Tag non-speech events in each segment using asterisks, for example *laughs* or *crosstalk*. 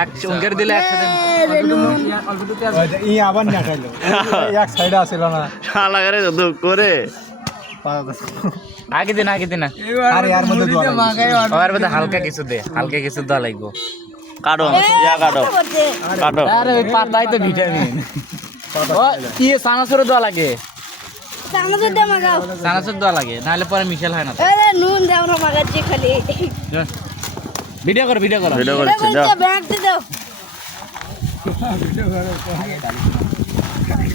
এক চুঙ্গের দিলে একসাথে ই আবার না খাইলো এক সাইডে আসিল না। শালা করে তো করে। আগে দিন আগে দিন। আরে আর মধ্যে দোয়া লাগবে। মধ্যে হালকা কিছু দে হালকা কিছু দেওয়া লাগবো। কাটো ইয়া কাটো। কাটো আরে ওই পাতাই তো ভিটামিন। ও কি সানাসুর দেওয়া লাগে দিয়ে সানাসুর দেওয়া লাগে নাহলে পরে মিশেল হয় না আরে নুন দাও না খালি। ভিডিও করো ভিডিও করো। ভিডিও করছে যাও। বলতে ব্যাগটি দাও।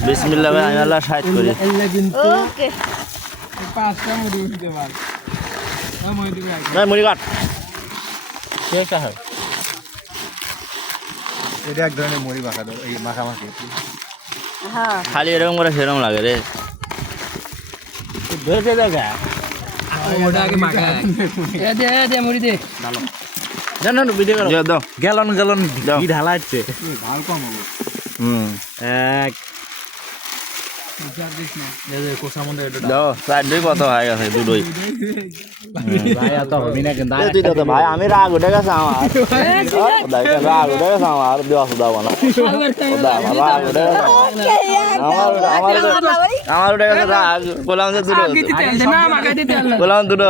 বিসমিল্লাহ ভাই আমি আল্লাহ সাহায্য করি। ওকে ভাই মুড়ি দিতে পার না মুড়ি কাট শেষ হয়? এটা এক ধরনের মুড়ি মাখা দাও এই মাখামাখি। হ্যাঁ। খালি এরকম করে সেরকম লাগে রে। ধরে দেখা না ভিডিও করো যাও, দাও গ্যালন গ্যালন দাও। কি ঢালাচ্ছে ভালো এক। দাও। হয়ে হবে না কিন্তু এ তুই তো ভাই আমি রাগ উঠে গেছে আমার। রাগ উঠে গেছে আমার দেওয়া সুদা বানা রাগ উঠে গেছে আমার আমার আমার গেছে রাগ বললাম যে দুটো বললাম দুটো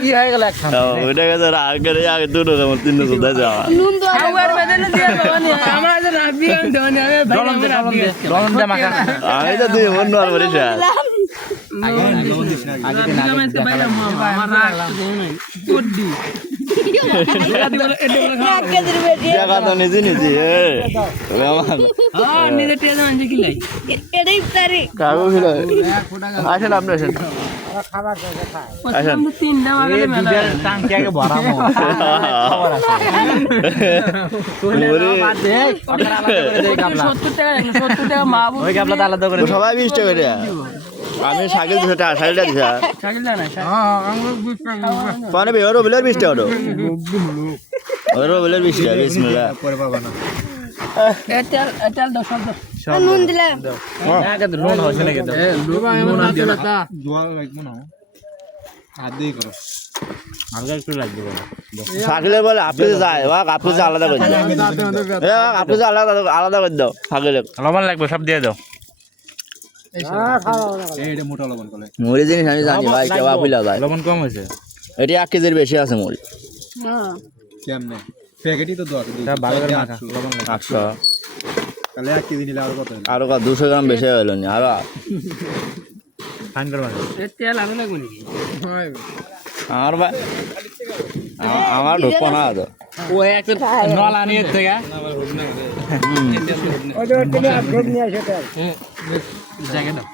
কি হয়ে গেল উঠে গেছে রাগ করে আগে দুটো আমার তিনটে সুদা যাওয়া। নুন দাও ডলন দে ডলন দে ডলন দে মাখা। আমি তো দুই মন নোয়ার বলিস লবণ দিস না আগে। আগে দিন আগে দিন দেখালাম এক কেজির বেশি দেখা তো নিজে নিজে এ। আমার এটাই তারি কাগজ ছিল আসেন আপনি আসেন। আসেন। *laughs* এই দুধের ওরে, বিশ টাকা আমি সাইকেল দিছে টা সাইকেলটা দিছে। মানে বে ওর বিলের বিশ টাকা ওর বিলের বিশ টাকা বিসমিল্লাহ। পরে পাবা না। নুন দিলাম। আগে তো লোন হয়েছে নাকি তো? দোয়া লাগবে না। হাত দিয়ে করো। হালকা একটু লাগবে সাইকেলের বলে আপনি যায় বা আপনি আলাদা করে দাও। এ আপনি আলাদা আলাদা করে দাও সাইকেলে লবণ লাগবে সব দিয়ে দাও এই এটা মোটা লবণ করে মুড়ি জিনিস আমি জানি ভাই কেবা ফুলা যায় লবণ কম হয়েছে? এটি এক কেজির বেশি আছে মুড়ি। কেমনে? প্যাকেটই তো তা ভালো করে মাখা লবণ আটশো তাহলে এক কেজি নিলে আরও কত আরও কত? দুশো গ্রাম বেশি নি আরও। আমার ভাই আমার ঢুকবো না তো নল আনিয়ে থেকে। জায়গা দাও